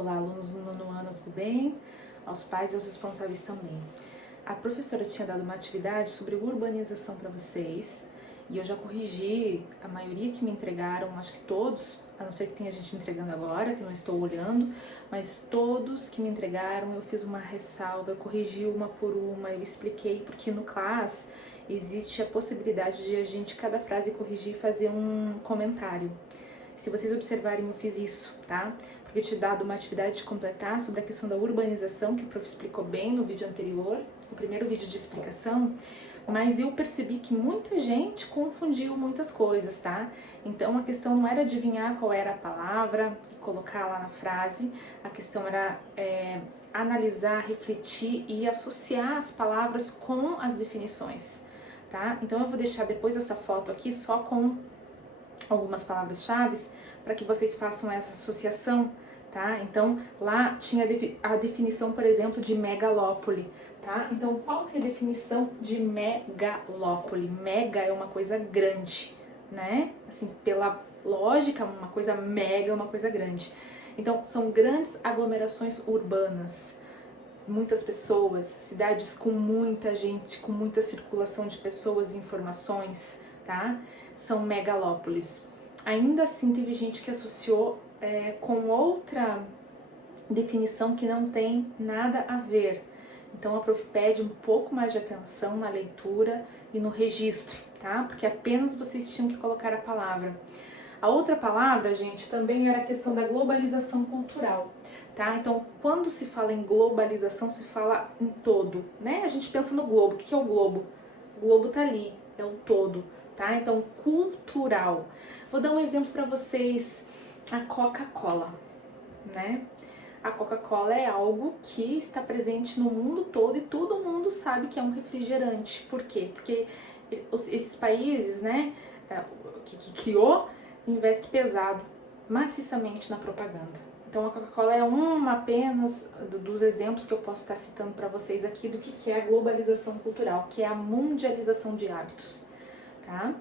Olá, alunos do nono ano, tudo bem? Aos pais e aos responsáveis também. A professora tinha dado uma atividade sobre urbanização para vocês e eu já corrigi a maioria que me entregaram, acho que todos, a não ser que tenha gente entregando agora, que não estou olhando, mas todos que me entregaram eu fiz uma ressalva, eu corrigi uma por uma, eu expliquei, porque no Class existe a possibilidade de a gente, cada frase, corrigir e fazer um comentário. Se vocês observarem, eu fiz isso, tá? Porque eu tinha dado uma atividade de completar sobre a questão da urbanização, que o prof explicou bem no vídeo anterior, o primeiro vídeo de explicação, mas eu percebi que muita gente confundiu muitas coisas, tá? Então a questão não era adivinhar qual era a palavra e colocar lá na frase, a questão era analisar, refletir e associar as palavras com as definições, tá? Então eu vou deixar depois essa foto aqui só com algumas palavras-chave para que vocês façam essa associação, tá? Então, lá tinha a definição, por exemplo, de megalópole, tá? Então, qual que é a definição de megalópole? Mega é uma coisa grande, né? Assim, pela lógica, uma coisa mega é uma coisa grande. Então, são grandes aglomerações urbanas, muitas pessoas, cidades com muita gente, com muita circulação de pessoas e informações, tá? São megalópolis. Ainda assim, teve gente que associou com outra definição que não tem nada a ver. Então, a prof pede um pouco mais de atenção na leitura e no registro, tá? Porque apenas vocês tinham que colocar a palavra. A outra palavra, gente, também era a questão da globalização cultural, tá? Então, quando se fala em globalização, se fala em todo, né? A gente pensa no globo. O que é o globo? O globo tá ali, é o todo, tá? Então, cultural. Vou dar um exemplo para vocês, a Coca-Cola, né? A Coca-Cola é algo que está presente no mundo todo e todo mundo sabe que é um refrigerante. Por quê? Porque esses países, né, que criou, investe pesado, maciçamente na propaganda. Então a Coca-Cola é uma apenas dos exemplos que eu posso estar citando para vocês aqui do que é a globalização cultural, que é a mundialização de hábitos, tá?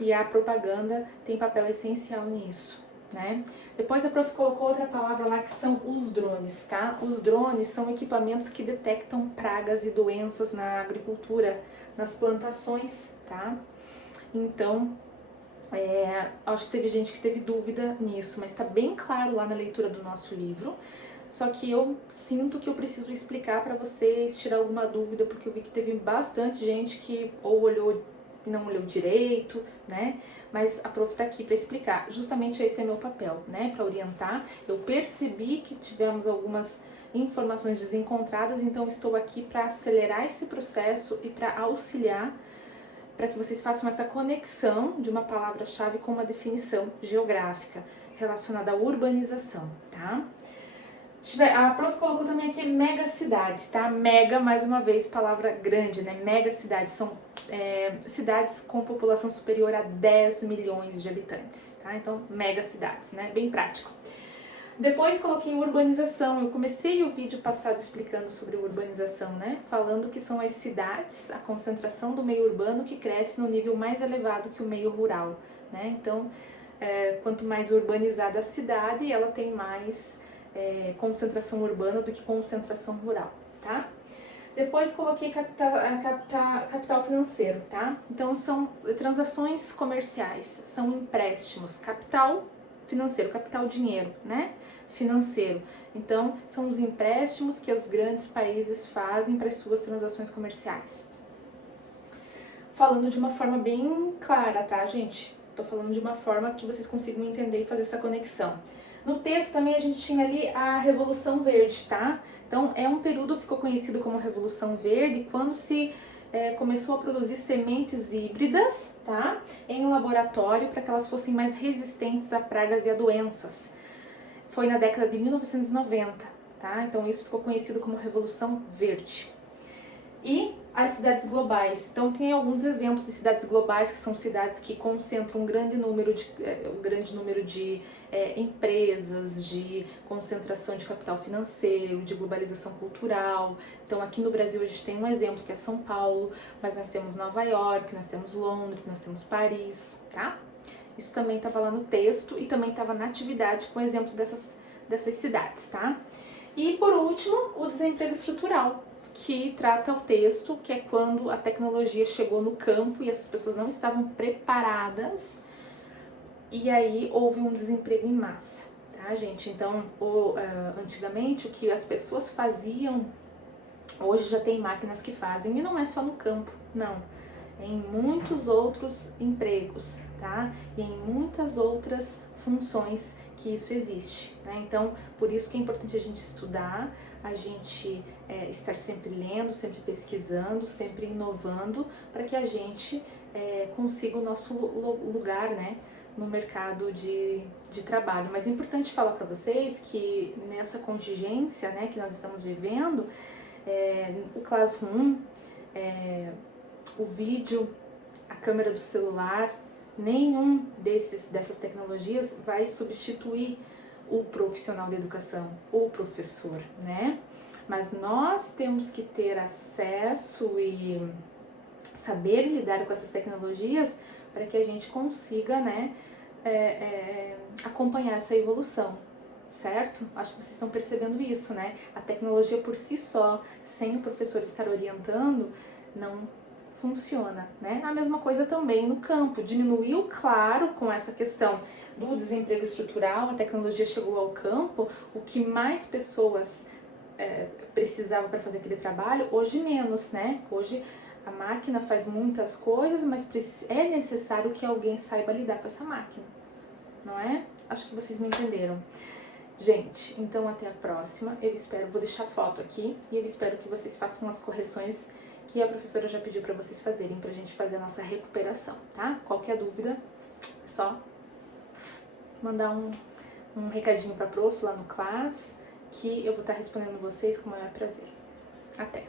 E a propaganda tem papel essencial nisso, né? Depois a prof colocou outra palavra lá que são os drones, tá? Os drones são equipamentos que detectam pragas e doenças na agricultura, nas plantações, tá? Então, acho que teve gente que teve dúvida nisso, mas tá bem claro lá na leitura do nosso livro. Só que eu sinto que eu preciso explicar para vocês, tirar alguma dúvida, porque eu vi que teve bastante gente que ou olhou, não olhou direito, né? Mas a prof tá aqui para explicar. Justamente esse é meu papel, né? Para orientar. Eu percebi que tivemos algumas informações desencontradas, então estou aqui para acelerar esse processo e para auxiliar para que vocês façam essa conexão de uma palavra-chave com uma definição geográfica relacionada à urbanização, tá? A prof colocou também aqui mega cidade, tá? Mega, mais uma vez, palavra grande, né? Mega cidade são cidades com população superior a 10 milhões de habitantes, tá? Então, mega cidades, né? Bem prático. Depois coloquei urbanização. Eu comecei o vídeo passado explicando sobre urbanização, né? Falando que são as cidades, a concentração do meio urbano que cresce no nível mais elevado que o meio rural, né? Então, quanto mais urbanizada a cidade, ela tem mais concentração urbana do que concentração rural, tá? Depois coloquei capital financeiro, tá? Então, são transações comerciais, são empréstimos, capital financeiro, capital dinheiro, né? Financeiro. Então, são os empréstimos que os grandes países fazem para as suas transações comerciais. Falando de uma forma bem clara, tá, gente? Tô falando de uma forma que vocês consigam entender e fazer essa conexão. No texto também a gente tinha ali a Revolução Verde, tá? Então, é um período que ficou conhecido como Revolução Verde, quando se começou a produzir sementes híbridas, tá? Em laboratório, para que elas fossem mais resistentes a pragas e a doenças. Foi na década de 1990, tá? Então isso ficou conhecido como Revolução Verde. E as cidades globais. Então tem alguns exemplos de cidades globais, que são cidades que concentram um grande número de empresas, de concentração de capital financeiro, de globalização cultural. Então aqui no Brasil a gente tem um exemplo que é São Paulo, mas nós temos Nova York, nós temos Londres, nós temos Paris, tá? Isso também estava lá no texto e também estava na atividade com exemplo dessas cidades, tá? E por último, o desemprego estrutural, que trata o texto, que é quando a tecnologia chegou no campo e essas pessoas não estavam preparadas e aí houve um desemprego em massa, tá, gente? Então, antigamente o que as pessoas faziam, hoje já tem máquinas que fazem, e não é só no campo, não. É em muitos outros empregos, tá? E em muitas outras funções que isso existe, né? Então, por isso que é importante a gente estudar, a gente estar sempre lendo, sempre pesquisando, sempre inovando, para que a gente consiga o nosso lugar, né, no mercado de trabalho. Mas é importante falar para vocês que nessa contingência, né, que nós estamos vivendo, o Classroom, o vídeo, a câmera do celular, nenhum dessas tecnologias vai substituir o profissional da educação, o professor, né? Mas nós temos que ter acesso e saber lidar com essas tecnologias para que a gente consiga, né, acompanhar essa evolução, certo? Acho que vocês estão percebendo isso, né? A tecnologia por si só, sem o professor estar orientando, não funciona, né? A mesma coisa também no campo, diminuiu, claro, com essa questão do desemprego estrutural, a tecnologia chegou ao campo, o que mais pessoas precisavam para fazer aquele trabalho, hoje menos, né? Hoje a máquina faz muitas coisas, mas é necessário que alguém saiba lidar com essa máquina, não é? Acho que vocês me entenderam. Gente, então até a próxima. Eu espero, vou deixar foto aqui e eu espero que vocês façam as correções que a professora já pediu para vocês fazerem, pra gente fazer a nossa recuperação, tá? Qualquer dúvida, é só mandar um recadinho pra prof lá no Class, que eu vou estar respondendo vocês com o maior prazer. Até!